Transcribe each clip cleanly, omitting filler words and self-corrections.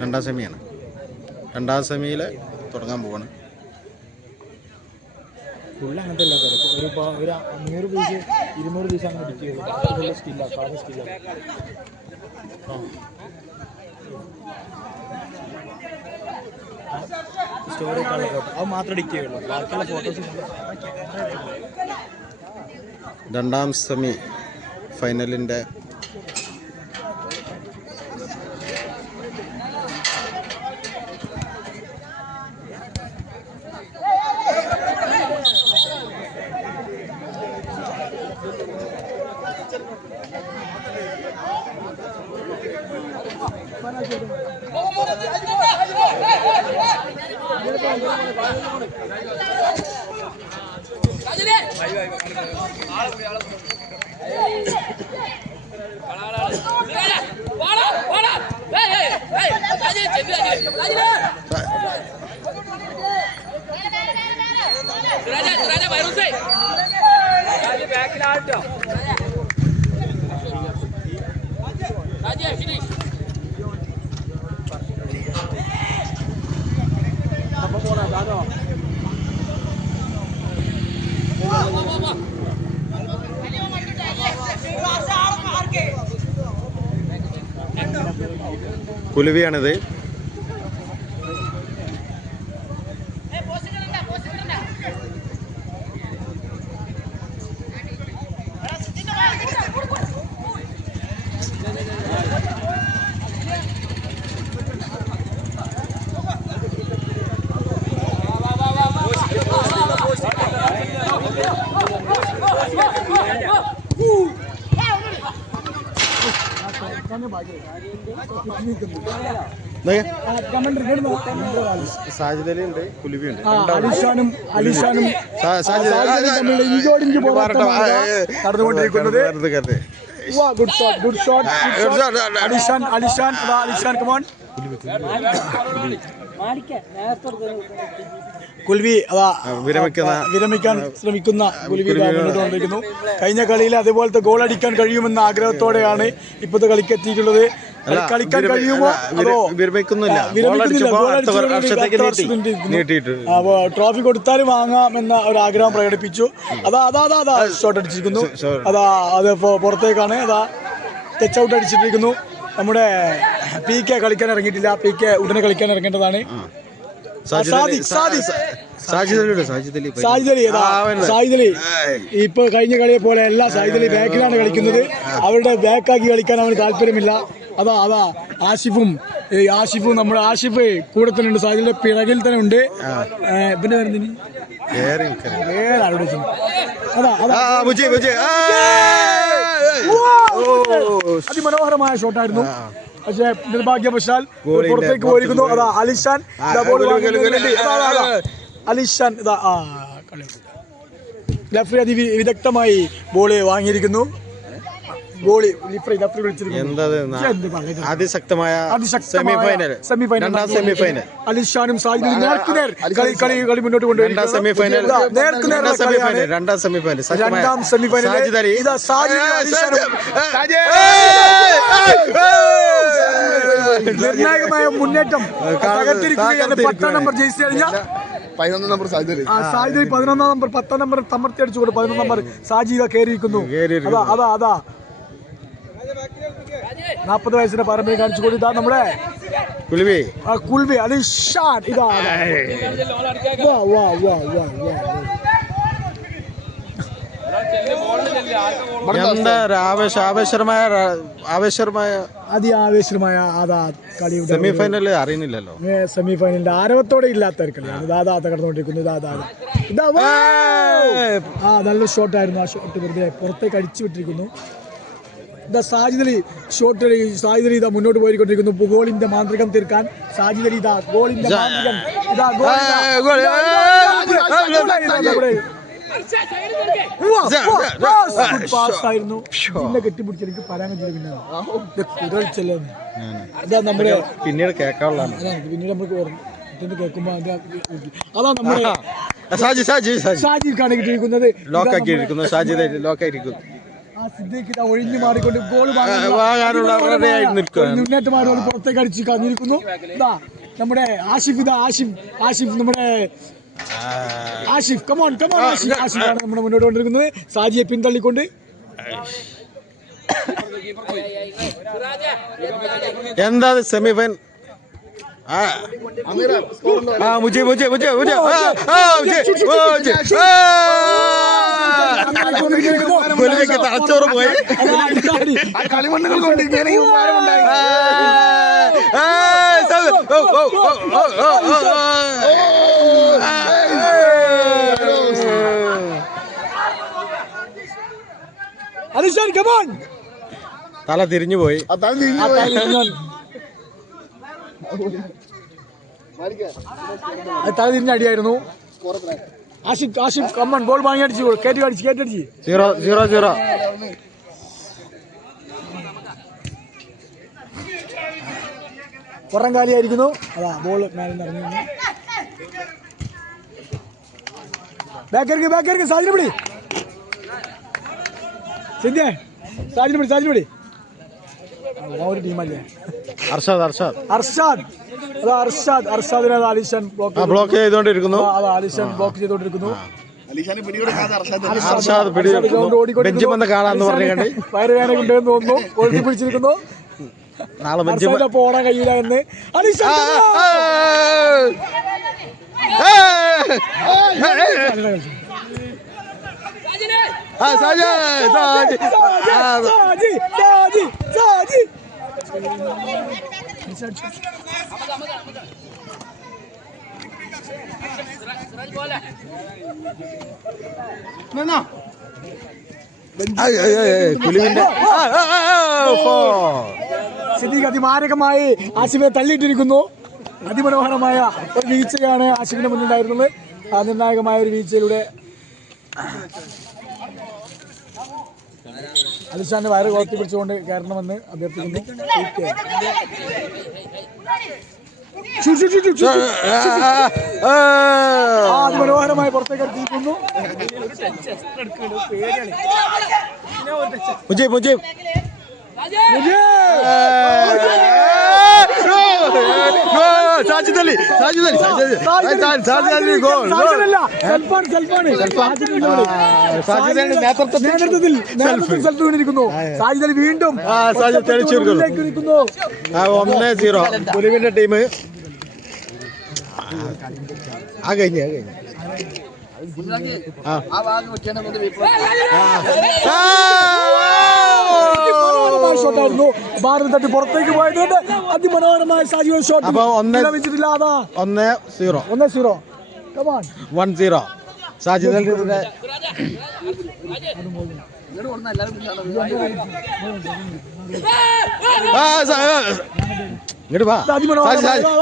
രണ്ടാം സെമിയാണ്. രണ്ടാം സെമിയിൽ തുടങ്ങാൻ പോവാണ്. ഫുള്ള് അങ്ങനത്തെ അല്ല ഒരു 100 പീസ് 200 പീസ് അങ്ങനെ ബിറ്റ് ചെയ്യുള്ളൂ. ബാക്കി സ്കില്ലാണ്, സാധാ സ്കില്ലാണ്. സ്റ്റോറിയൊക്കെയുള്ള ഫോട്ടോ അത് മാത്രമേ എഡിറ്റ് ചെയ്യുള്ളൂ. ബാക്കിയുള്ള ഫോട്ടോസ് രണ്ടാം സെമി ഫൈനലിൻ്റെ കുലുവിയാണിത്. സാജിദലിയുണ്ട്, കുലുവിയുണ്ട്. കുൽവി വിരമിക്കാൻ ശ്രമിക്കുന്ന കുൽവി മുന്നോട്ടുകൊണ്ടിരിക്കുന്നു. കഴിഞ്ഞ കളിയിൽ അതുപോലത്തെ ഗോൾ അടിക്കാൻ കഴിയുമെന്ന ആഗ്രഹത്തോടെയാണ് ഇപ്പോഴത്തെ കളിക്ക് എത്തിയിട്ടുള്ളത്. കളിക്കാൻ കഴിയുമോ അതോ ട്രോഫി കൊടുത്താലും വാങ്ങാമെന്ന ഒരു ആഗ്രഹം പ്രകടിപ്പിച്ചു. അതാ ഷോട്ട് അടിച്ചിരിക്കുന്നു. അത് പുറത്തേക്കാണ്. അതാ ടച്ച് ഔട്ട് അടിച്ചിട്ടിരിക്കുന്നു. നമ്മുടെ PK കളിക്കാൻ ഇറങ്ങിയിട്ടില്ല. PK ഉടനെ കളിക്കാൻ ഇറങ്ങേണ്ടതാണ്. സാജിദലി ഇപ്പൊ കഴിഞ്ഞ കളിയെ പോലെ അല്ല. സാജിദലി ബാക്കിലാണ് കളിക്കുന്നത്. അവരുടെ ബാക്കാക്കി കളിക്കാൻ അവന് താല്പര്യമില്ല. അതാ ആഷിഫും നമ്മുടെ ആഷിഫ് കൂടെ തന്നെ ഉണ്ട്. സാജിദലിന്റെ പിറകിൽ തന്നെ ഉണ്ട്. പിന്നെ അതിമനോഹരമായ ഷോട്ടായിരുന്നു. പക്ഷേ നിർഭാഗ്യവശാൽ പുറത്തേക്ക് പോയിരിക്കുന്നു. അതാ അലിഷാൻ ലഫ്രി അതിവിദഗ്ധമായി ബോള് വാങ്ങിയിരിക്കുന്നു. അതിശക്തമായ സെമിഫൈനൽ അലിഷാനും സാജിദും കളി മുന്നോട്ട് കൊണ്ടുപോയി. രണ്ടാം സെമിഫൈനൽ നിർണായകമായ മുന്നേറ്റം തകർത്തിരിക്കുകയാണ്. 10 നമ്പർ ജേഴ്സി അണിഞ്ഞ 11 നമ്പർ സാജിദ് 11 നമ്പർ 10 നമ്പർ തമർത്തി അടിച്ചുകൊണ്ട് 11 നമ്പർ സാജിദ കയറിയിരിക്കുന്നു. അതാ 40 വയസ്സിന്റെ പാരമ്പര്യം കാണിച്ചുകൊണ്ട് ഇതാ നമ്മുടെ കുൽവി അലിഷാൻ. ഇതാ അതിആവേശമായ അതാ കളിയുടെ സെമിഫൈനൽ അറിയുന്നില്ലല്ലോ. സെമിഫൈനലിന്റെ ആരവത്തോടെ ഇല്ലാത്ത കളിയാണ്. ഇതാ കടന്നുകൊണ്ടിരിക്കുന്നു. നല്ല ഷോട്ടായിരുന്നു. ആ ഷോട്ട് വെറുതെ പുറത്തേക്ക് അടിച്ചു വിട്ടിരിക്കുന്നു. സാജിദലി ഇതാ മുന്നോട്ട് പോയിക്കൊണ്ടിരിക്കുന്നു. ഗോളിന്റെ മാന്ത്രികം തീർക്കാൻ സാജിദലി ഗോളിന്റെ മാന്ത്രികം പാസ്സായിരുന്നു. കെട്ടിപ്പിടിച്ച് എനിക്ക് പറയാൻ പറ്റില്ല. കുതിരച്ചല്ലേ ഇതാ നമ്മുടെ പിന്നീട് കേൾക്കാനുള്ളതാണ്. പിന്നീട് നമുക്ക് കേൾക്കുമ്പോ അതാ നമ്മുടെ സാജിദ് കിട്ടിയിരിക്കുന്നത്. ആ സിദ്ദീഖ് ഇതാ ഒഴിഞ്ഞു മാറിക്കൊണ്ട് ഗോൾ മുന്നേറ്റമാരോട് പുറത്തേക്ക് അടിച്ച് കളഞ്ഞിരിക്കുന്നു. ഇതാ നമ്മുടെ ആഷിഫ് നമ്മുടെ ആഷിഫ് കമോൺ ആഷിഫാണ് നമ്മുടെ മുന്നോട്ട് കൊണ്ടിരിക്കുന്നത്. സാജിയെ പിന്തള്ളിക്കൊണ്ട് എന്താ സെമിഫൈനൽ തലച്ചോറ് പോയി കളിമണ്ണുകൾ കൊണ്ട് ഇങ്ങനെ ഉണ്ടായി. തല തിരിഞ്ഞു പോയി. തല തിരിഞ്ഞ അടിയായിരുന്നു. ആഷിഫ് കമ്മൺ ബോൾ വാങ്ങി അടിച്ചു കേറ്റടിച്ച് 0-0. പുറം കാലിയായിരിക്കുന്നു. അതാ ബോൾ മേലെ ഇറങ്ങി ബാക്കർക്ക് സാജിനെ പിടി സിദ്ധ്യ സാജിനെ പിടി ഒരു ടീമല്ലേ അർഷാദിനെ ആലിഷൻ ബ്ലോക്ക് ചെയ്തോണ്ടിരിക്കുന്നു. വയറുവേദന കൊണ്ടെന്ന് തോന്നുന്നു. ഒഴുക്കി പിടിച്ചിരിക്കുന്നു. പോണ കയ്യില എന്ന് സിദ്ദീഖ് അതിമാരകമായി ആസിഫിനെ തള്ളിയിട്ടിരിക്കുന്നു. അതിമനോഹരമായ ഒരു വീഴ്ചയാണ് ആസിഫിന്റെ മുന്നിലുണ്ടായിരുന്നത്. ആ നിർണായകമായ ഒരു വീഴ്ചയിലൂടെ അലിഷാന്റെ വയറ് കോർത്തി പിടിച്ചുകൊണ്ട് കയറണമെന്ന് അഭ്യർത്ഥിക്കുന്നു. അതിമനോഹരമായി പുറത്തേക്ക് എത്തിയിരിക്കുന്നു. നേതൃത്വത്തിൽ സാജിദ് അലി വീണ്ടും 1-0 കുലുവിന്റെ ടീം കഴിഞ്ഞ ഷോട്ടായിരുന്നു. ഭാരത തട്ടി പുറത്തേക്ക് പോയതുകൊണ്ട് അതിമനോഹരമായ സാജിയുടെ ഷോട്ട് വെച്ചിട്ടില്ല. 1-0 1-0 സാജിദ് അലിയുടെ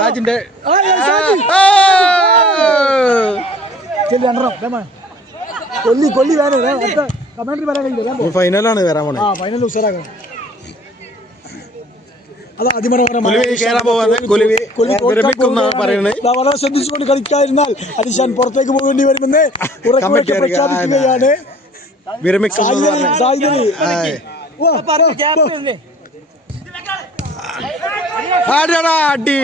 സാജിന്റെ കൊല്ലി ഫൈനലാണ് വരാൻ പോണേ. ഫൈനൽ ഉഷാറാക്കണം. അത് വളരെ ശ്രദ്ധിച്ചുകൊണ്ട് കളിക്കാതിരുന്നാൽ അലിഷാൻ പുറത്തേക്ക് പോകേണ്ടി വരുമെന്ന് പ്രഖ്യാപിക്കുകയാണ്. അടി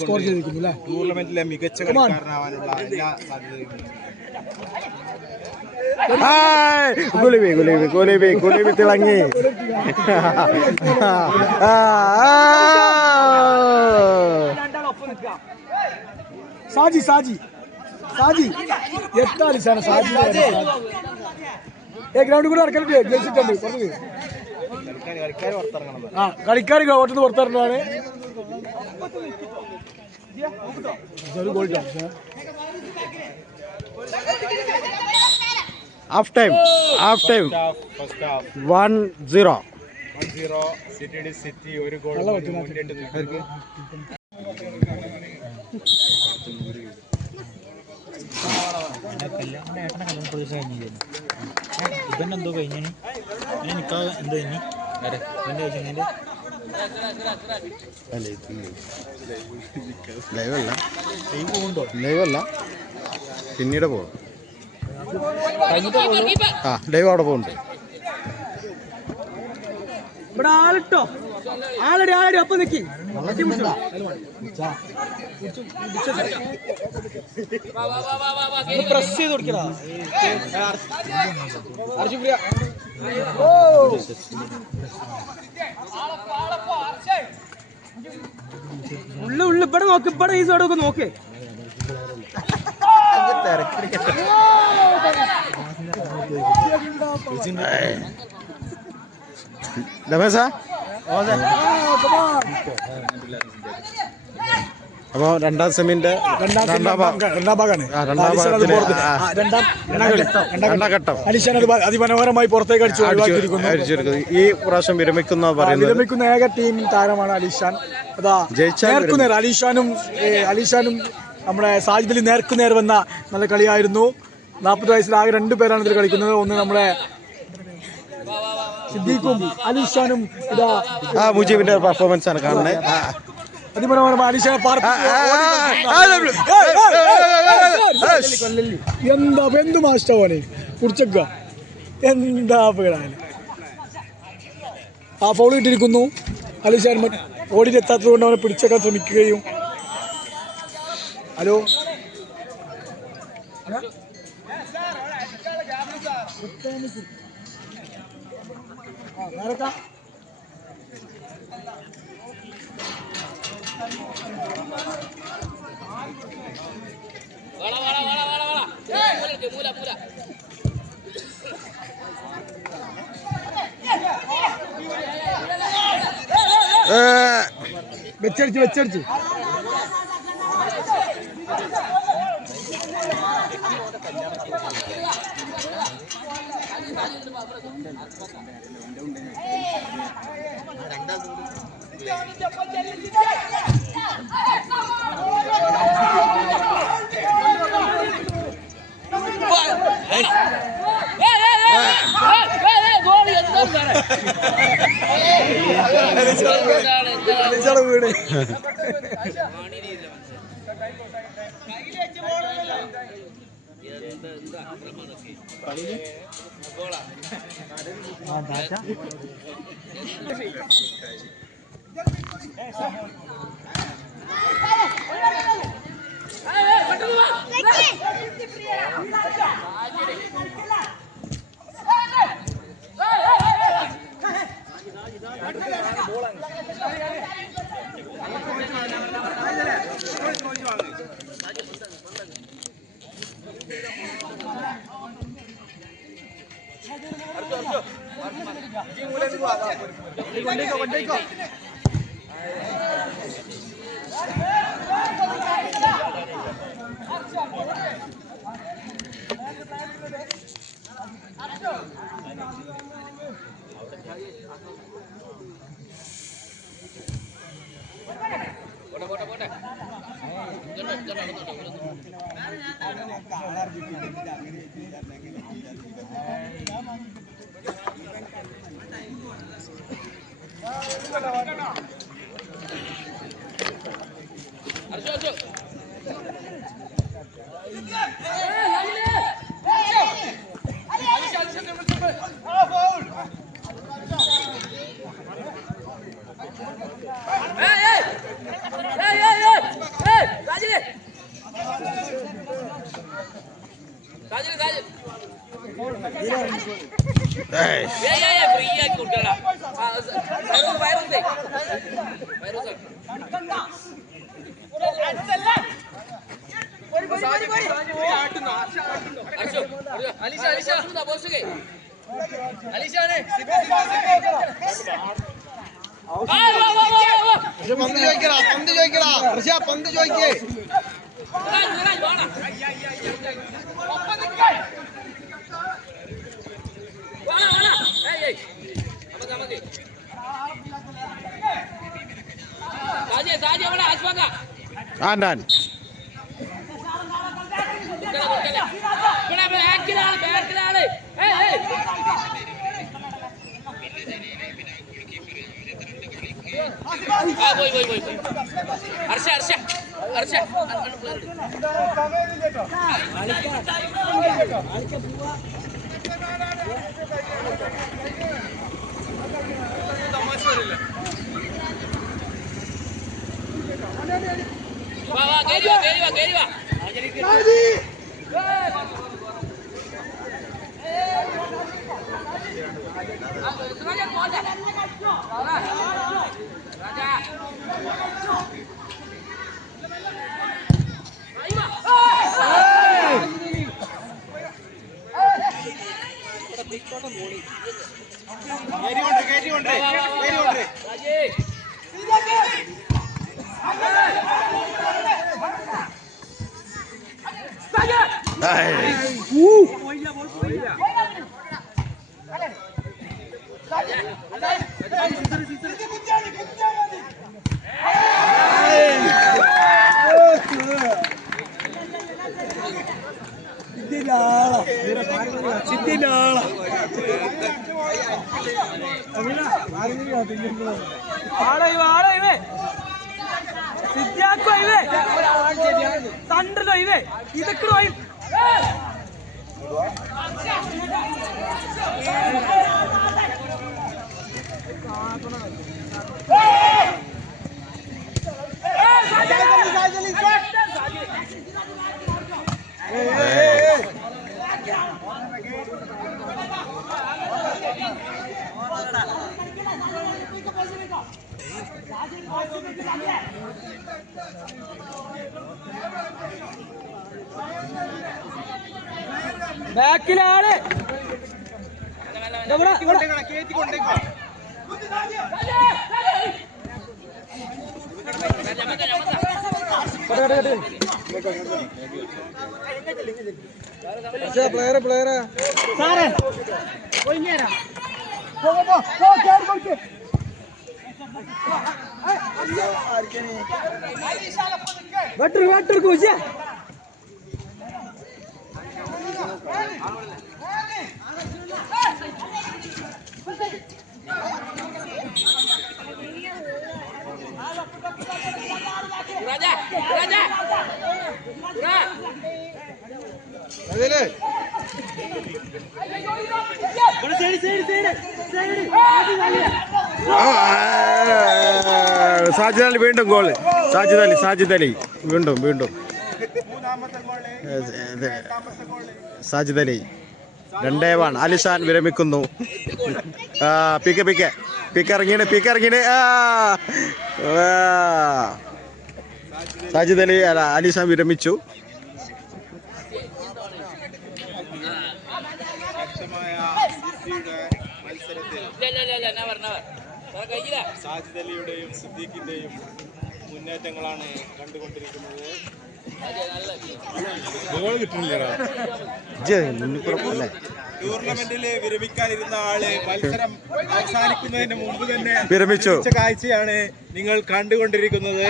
സ്കോർ ചെയ്തിരിക്കുന്നു അല്ലേ? ടൂർണമെന്റിലെ മികച്ച കളിക്കാരനാവാനുള്ള എല്ലാ സാധ്യതയും കുലിവി തിളങ്ങി. സാജി എത്താ സാജി ഗ്രൗണ്ടിൽ കൂടെ ഇറക്കലിട്ട് ജയിച്ചിട്ടുണ്ട്. കളിക്കാർ ഓട്ടത്ത് പുറത്തിറങ്ങാണ്. ഹാഫ് ടൈം 1-0 സിറ്റി ഒരു ഗോൾ മുന്നിട്ട് നിൽക്കുന്നു. ഇവനെന്തോ കഴിഞ്ഞു എന്തോ കഴിഞ്ഞു ലൈവല്ല പിന്നീട് പോകും. ആ ലൈവ് അവിടെ പോകുന്നുണ്ട്. ഇവിടെ ആളിട്ടോ ആളടി ഒപ്പം നിക്കി പ്രസ് ചെയ്ത് കൊടുക്കടാ. ഉള്ള ഇവിടെ നോക്ക്, ഇവിടെ ഈ സൈഡൊക്കെ നോക്കേ. രമേശാ അപ്പോൾ രണ്ടാം സെമിന്റെ രണ്ടാം ഭാഗമാണ്. അലിഷാൻ അതിമനോഹരമായി പുറത്തേക്ക് അടിച്ചു. ഈ പ്രാവശ്യം വിരമിക്കുന്ന ഏക ടീം താരമാണ് അലിഷാൻ. അതാ നേർക്കുനേർ അലിഷാനും നമ്മുടെ സാജിദ് അലി നേർക്കുനേർ വന്ന നല്ല കളിയായിരുന്നു. 40 വയസ്സിൽ ആകെ 2 പേരാണ് ഇതിൽ കളിക്കുന്നത്. ഒന്ന് നമ്മുടെ സിദ്ദീഖും അലിഷാനും. ഇതാ മുജീബിന്റെ പെർഫോമൻസ് ആണ് കാണുന്നത്. അതിമനോഹരമായ അലിഷാൻ എന്താ എന്ത് മാസ്റ്റോനെ കുടിച്ചക്ക എന്താ പേരാണ്. ആ ഫൗൾ ഇട്ടിരിക്കുന്നു. അലിഷാൻ ഓടിയിലെത്താത്തത് കൊണ്ട് അവനെ പിടിച്ചേക്കാൻ ശ്രമിക്കുകയും. ഹലോ വെച്ചടിച്ച് വീട് ആൻഡാൻ ബാക്കിലാണ് പ്ലെയർ സാറേ വെട്ടർ കൂച്ച സാജിദ് അലി വീണ്ടും ഗോൾ. സാജിദ് അലി വീണ്ടും സാജിദ് അലി 2-1. അലിഷാൻ വിരമിക്കുന്നു. പിക്ക് ഇറങ്ങിയാണ്. സാജിദ് അലി അലിഷാൻ വിരമിച്ചു. സാജിദ് അലിയുടെയും സിദ്ദീഖിന്റെയും മുന്നേറ്റങ്ങളാണ് കണ്ടുകൊണ്ടിരിക്കുന്നത്. ടൂർണമെന്റിൽ വിരമിക്കാനിരുന്ന ആള് മത്സരം അവസാനിക്കുന്നതിന് മുമ്പ് തന്നെ വിരമിച്ച കാഴ്ചയാണ് നിങ്ങൾ കണ്ടുകൊണ്ടിരിക്കുന്നത്.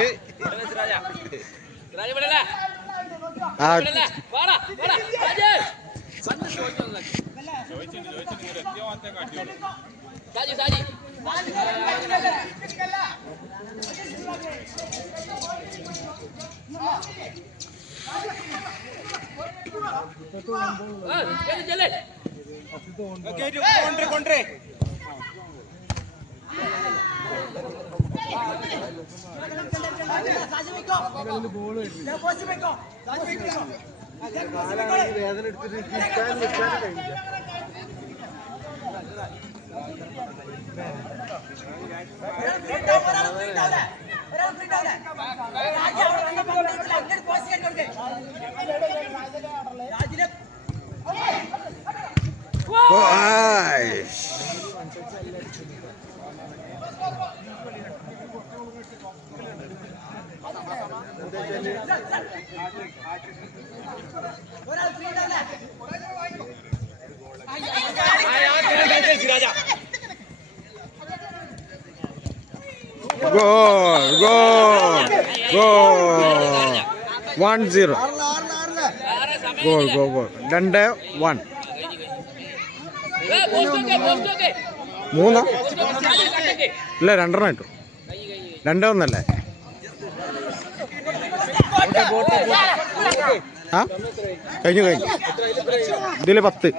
കൊണ്ടേ വേദന എടുത്തിട്ട് Goal 1-0. Goal 2-1. 3 ഇല്ല 2 ഇട്ടു. 2-1 ആ കഴിഞ്ഞു ഇതില് 10.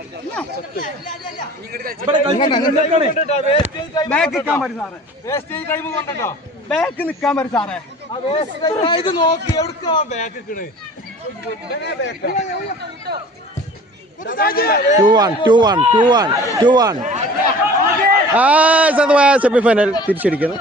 ബാക്ക് നിക്കാൻ പറ്റും സാറേ. ഇത് നോക്കി എവിടേക്കാ ബാക്ക് നിക്കണ്. 2-1 സെമിഫൈനൽ തിരിച്ചടിക്കണം.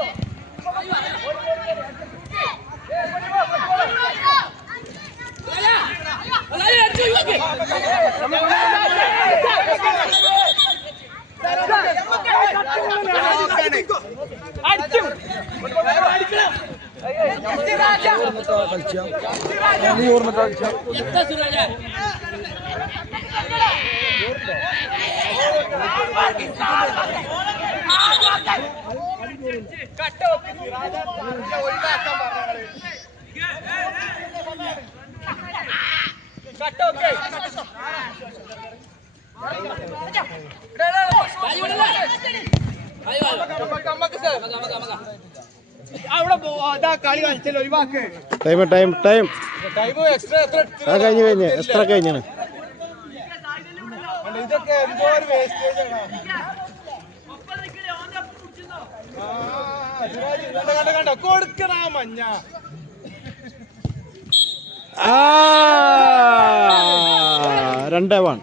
അവിടെ പോവാ കളി കളിച്ചല്ലോ ഒഴിവാക്ക്. ടൈം ടൈം എക്സ്ട്രാ എത്ര കഴിഞ്ഞാണ്. ഇതൊക്കെ എന്തോ ഒരു വേസ്റ്റേജ് ആണ്. കണ്ട കൊടുക്കണ മഞ്ഞ. 2-1